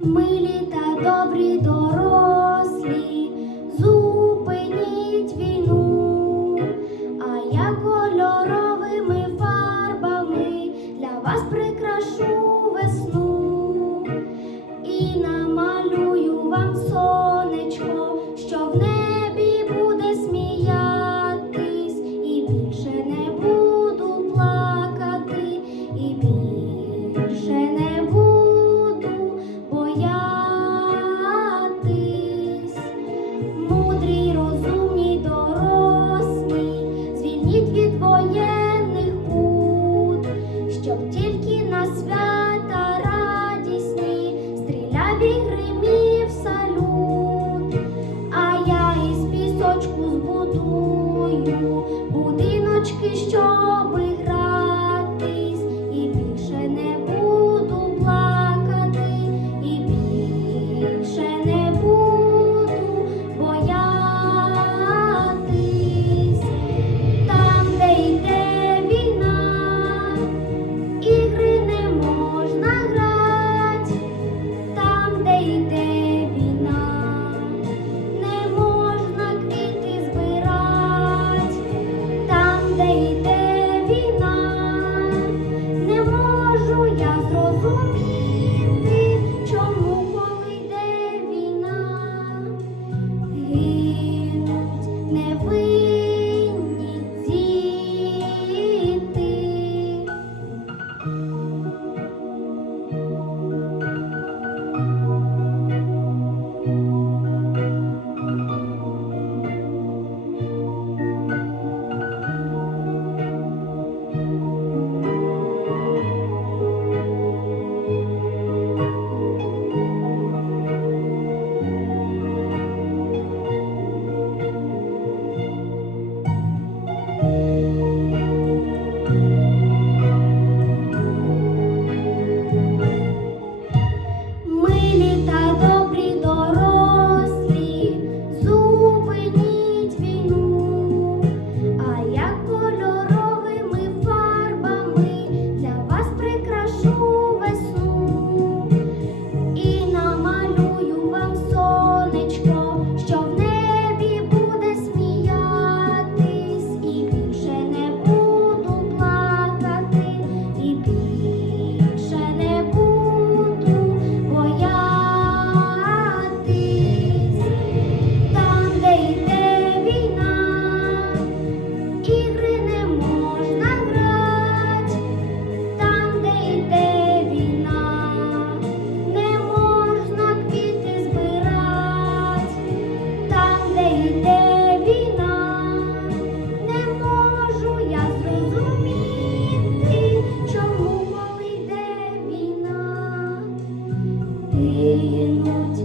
Милі та добрі дорослі, you.